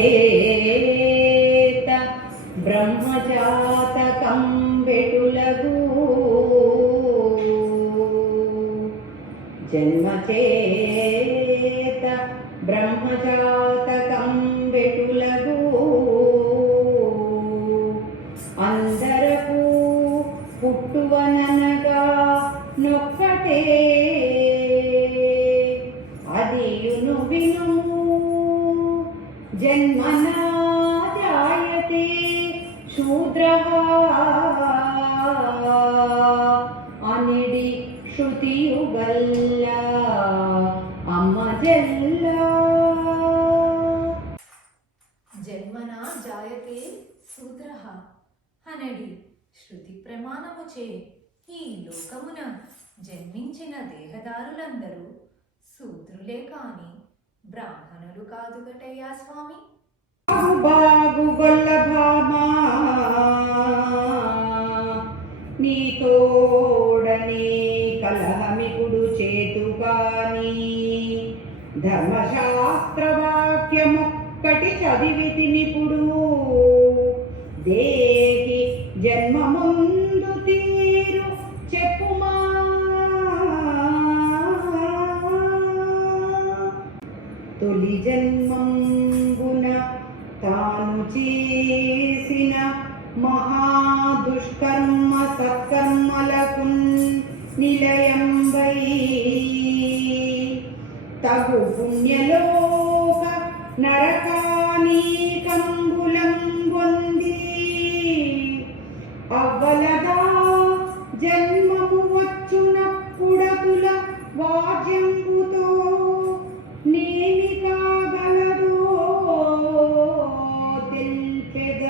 జన్మచేత బ్రహ్మజాతకం వెటులగు జన్మచేత బ్రహ్మజాతకం వెటులగు అందరకు పుట్టువననగా నొక్కటే అదియును విను జన్మనా జాయతే శూద్రః అనిడి శృతియుగల్ల అమ్మ జల్లా. జన్మనా జాయతే శూద్రః అనడి శృతి ప్రమాణముచే ఈ లోకమున జన్మించిన దేహదారులందరూ శూద్రులే కాని బ్రాహ్మణులు కాదుగటయ్యా స్వామి. బాగు గొల్లభామా నీతోడనే కలహమికుడు చేతుగాని ధర్మశాస్త్రవాక్యమొక్కటి చదివితి నిపుడు దేహి జన్మముందు తీరు చెప్పుమా. తొలి జన్మంబున తాను చేసిన మహాదుష్కర్మ సత్కర్మలకు నిలయంబై తగు పుణ్యలోక నరకానీకంబులం పొంది అవ్వలగా జన్మము వచ్చునప్పుడతుల వాజ్యంబుతో నేని కాగలదో తెల్పెద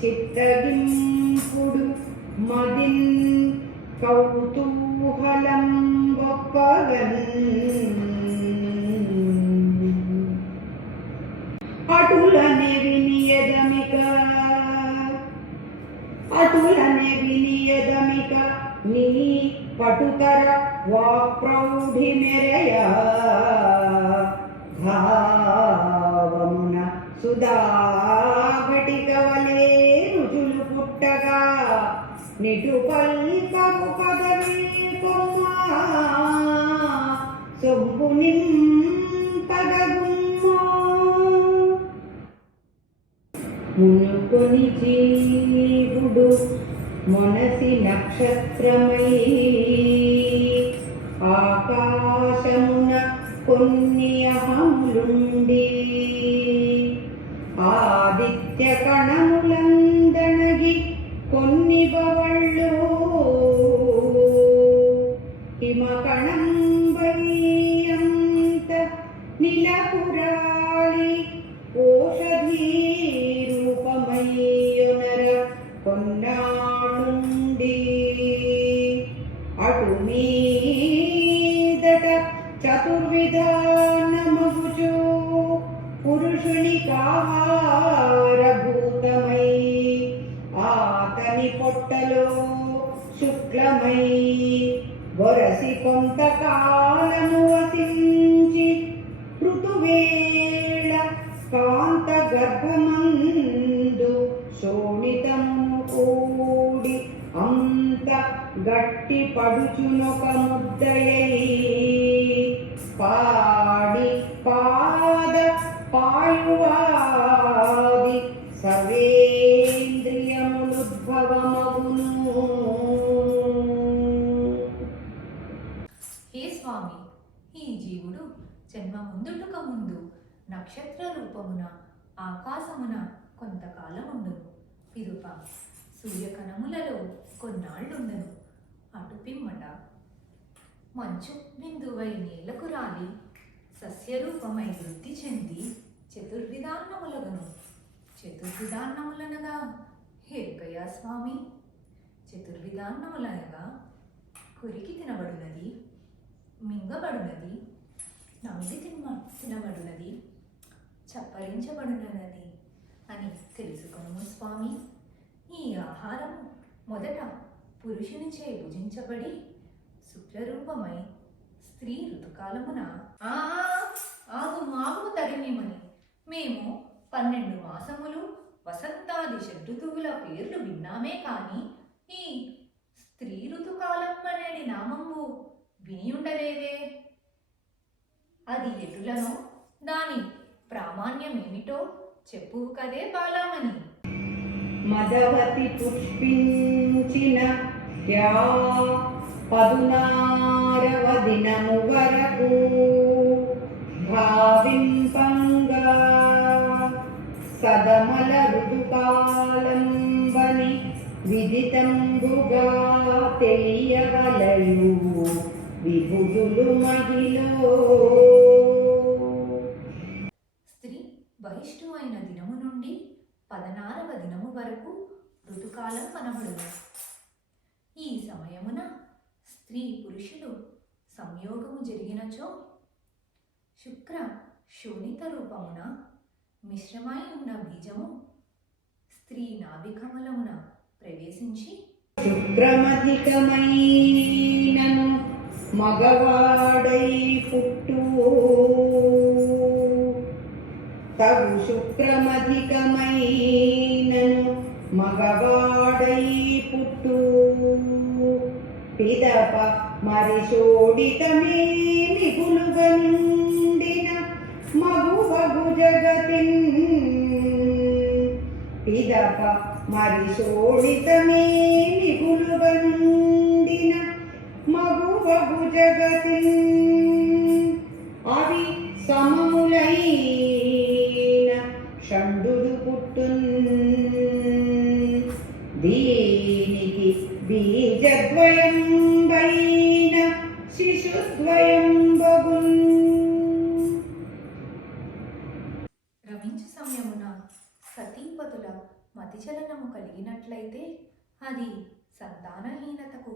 చిత్తగింపుడు మదిన్ కౌతూహలం గొప్పగన్ అటులనే వినియదమిక నీ పటుతర వాక్ప్రౌఢి మెరయా భావమున సుధాఘటిక వలే రుచులు పుట్టగా నిటు పల్కము కదవే కొమ్మా సొంపు నింపగగుమ్మా. మునుకొని జీవుడు మొనసి నక్షత్రమై ఆకాశమున కొన్ని అహములుండి ఆదిత్య కణములందనగి కొన్ని బవళ్ళు హిమకణంబయ్యంత నిలపురాలి ఓషధీ రూపమయ్యొనర కొన్నాళ్ళుండి అటు మీదట చతుర్విధానమగుచు పురుషుని కాహారభూతమై ఆతని పొట్టలో శుక్లమై వరసి కొంతకాలము వసించి ఋతువేళ కాంత గర్భమందు శోణితము కూడి అంత గట్టి పడుచునొక ముద్దయై పాడి పాద పాయువాది సర్వేంద్రియములుద్భవమగును. హే స్వామి, ఈ జీవుడు జన్మ ముందుటక ముందు నక్షత్ర రూపమున ఆకాశమున కొంతకాలముండును. పిరుప సూర్యకణములలో కొన్నాళ్ళుండను. అటు పిమ్మట మంచు బిందువై నేలకు రాలి సస్యరూపమై వృద్ధి చెంది చతుర్విధాన్నములగను. చతుర్విధాన్నములనగా హేకయ్యా స్వామి, చతుర్విధాన్నములనగా కొరికి తినబడునది, మింగబడునది, నమిలి తినబడునది, చప్పరించబడునది అని తెలుసుకొను స్వామి. ఈ ఆహారము మొదట పురుషునిచే భుజించబడి శుక్లరూపమై స్త్రీ ఋతుకాలమున ఆగు తరిమేమని మేము 12 మాసములు వసంతాది షడ్ఋతువుల పేర్లు విన్నామే కాని ఈ స్త్రీ ఋతుకాలం అనేది నామంబు విని ఉండలేదే. అది ఎటులనో దాని ప్రామాణ్యమేమిటో చెప్పువు కదే బాలామణి. మదవతి పుష్పించిన యా 16వ దినము వరకు భావింపంగా సదమల ఋతుకాలంబని విదితంబుగా తెలియవలయు విభుదులు మహిలో. స్త్రీ బహిష్టు అయిన దినము నుండి 16వ దినము వరకు ఋతుకాలం మనబడును. ఈ సమయమున స్త్రీ పురుషులు సంయోగము జరిగినచో శుక్ర శోణిత రూపమున మిశ్రమై ఉన్న బీజము స్త్రీ నాభికమలమున ప్రవేశించి శుక్రమధికమైనను మగవాడై పుట్టు తగు శుక్రమధికమైనను మగవాడై పుట్టు పిదప మరి శోడితమే మిగులుగనుండిన మగువగు జగతిన్ పిదప మరి శోడితమే మిగులుగనుండిన మగువగు జగతిన్ అవి సమములైన షండులు పుట్టున్ దీనికి బీజద్వయం వైన శిశుద్వయం బగున్. రమించు సమయమున సతీపతుల మతిచలనము కలిగినట్లయితే అది సంతానహీనతకు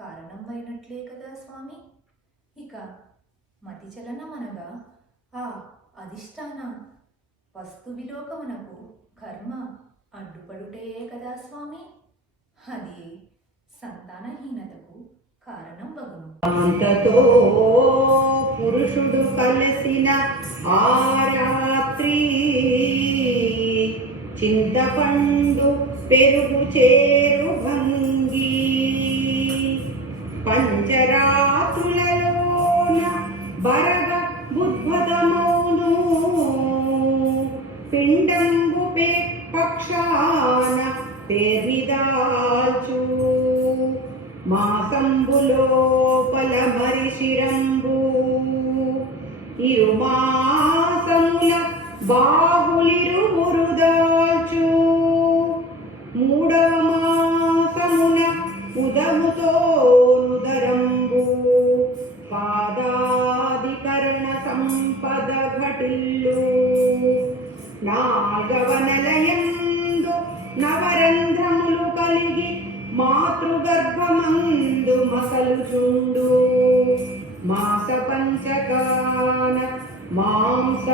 కారణమైనట్లే కదా స్వామి. ఇక మతిచలనమనగా ఆ అధిష్టాన వస్తు విలోకమునకు కర్మ అడ్డుపడుటే కదా స్వామి. అది సంతానహీనతకు కారణం బగును. అంతతో పురుషుడు కలిసిన ఆ రాత్రి చింతపండు పెరుగు చేరు భంగి పంచరాత్రులలోన బరగ బుద్భతమౌను పిండంబు పక్షాన తేరిదాల్చు మాసంబులోపల మరిశిరంబు ఇరుమాసముల బాహులిరువురు దాల్చు మూడవ మాసమున ఉదముతో నుదరంబు పాదాదికరణ సంపద ఘటిల్లు నాగవ నెలయందు నవరంధ్రములు కలిగి మాతృగర్భమందు మసలుచుండు మాస పంచకాన మాంస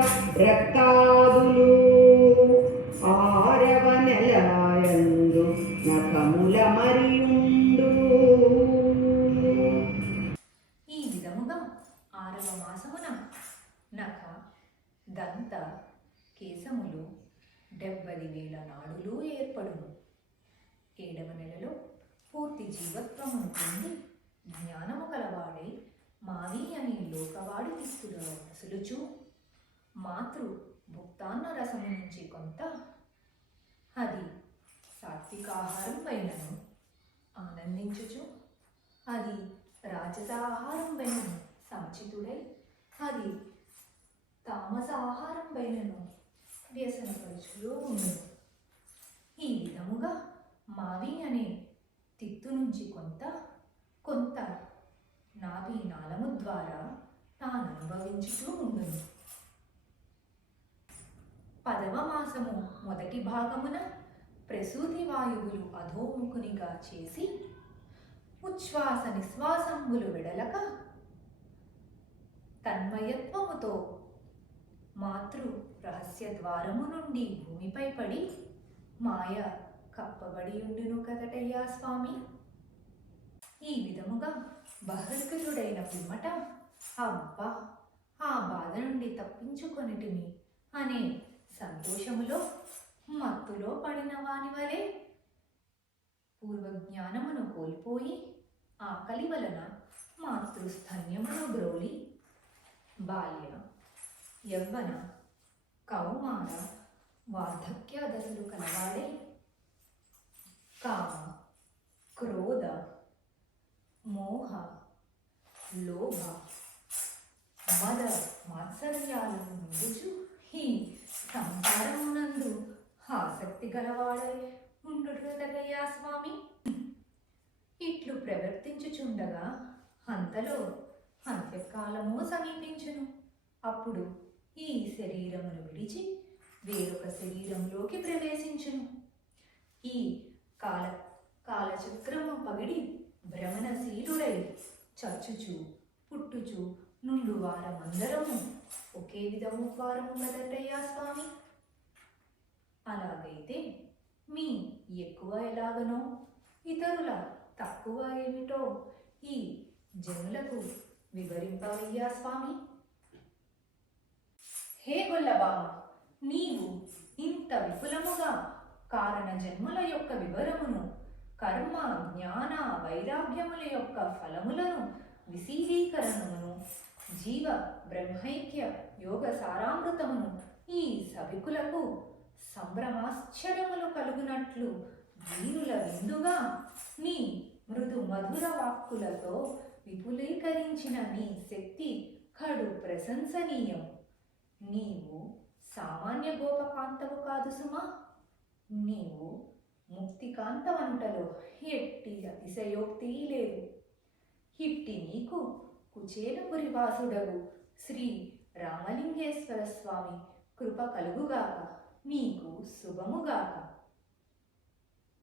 రక్తాదులు ఆరవ నెలయందు నఖముల మరియుండు. ఈ విధముగా 6వ మాసమున నఖ దంత కేశములు 70,000 నాడులు ఏర్పడును. 7వ నెలలో పూర్తి జీవత్వమును పొంది జ్ఞానము కలవాడై మావి అనే లోకవాడి దిక్కులో అసలుచు మాతృ భుక్తాన్న రసము నుంచి కొంత అది సాత్వికాహారం పైనను ఆనందించుచు అది రాజసాహారం పైనను సమచితుడై అది తామసాహారం పైనను వ్యసనపరుచులో ఉండును. ఈ విధముగా మావి అనే తిత్తు నుంచి కొంత నాభి నాళము ద్వారా తాను అనుభవించుతూ ఉండును. 10వ మాసము మొదటి భాగమున ప్రసూతి వాయువులు అధోముఖునిగా చేసి ఉచ్ఛ్వాస నిశ్వాసంబులు వెడలక తన్మయత్వముతో మాతృ రహస్య ద్వారము నుండి భూమిపై పడి మాయ కప్పబడి ఉండును కదటయ్యా స్వామి. ఈ విధముగా బహిర్గతుడైన పిమ్మట అబ్బా ఆ బాధ నుండి తప్పించుకొనిటిమి అనే సంతోషములో మత్తులో పడిన వాని వలె పూర్వజ్ఞానమును కోల్పోయి ఆకలి వలన మాతృస్థన్యమును గ్రోలి బాల్య యవ్వన కౌమార వార్ధక్య దశలు కలవాడే కామ క్రోధ మోహ లోభ మద మాత్సర్యాలను ముందుచు ఈ సంసారమునందు ఆసక్తి గలవాడై ఉండుటదయ్యా స్వామి. ఇట్లు ప్రవర్తించుచుండగా అంతలో అంత్యకాలము సమీపించును. అప్పుడు ఈ శరీరమును విడిచి వేరొక శరీరంలోకి ప్రవేశించును. ఈ కాలచక్రము పగిడి భ్రమణశీలుడై చచ్చుచు పుట్టుచు నుండు వారమందరము ఒకే విధము వారము కదటయ్యా స్వామి. అలాగైతే మీ ఎక్కువ ఎలాగనో ఇతరుల తక్కువ ఏమిటో ఈ జనులకు వివరింపవయ్యా స్వామి. హే గొల్లబామ, నీవు ఇంత విపులముగా కారణ జన్మల యొక్క వివరమును, కర్మ జ్ఞాన వైరాగ్యముల యొక్క ఫలములను, విశీలీకరణమును, జీవ బ్రహ్మైక్య యోగ సారామృతమును ఈ సభికులకు సంభ్రమాశ్చర్యములు కలుగునట్లు వీరుల విందుగా నీ మృదు మధుర వాక్కులతో విపులీకరించిన నీ శక్తి కడు ప్రశంసనీయం. నీవు సామాన్య గోపకాంతవు కాదు సుమా. నీవు ముక్తికాంతవంటలో ఎట్టి అతిశయోక్తి లేదు. ఇట్టి నీకు కుచేలపురి వాసుడగు శ్రీ రామలింగేశ్వర స్వామి కృప కలుగుగాక. నీకు శుభముగాక.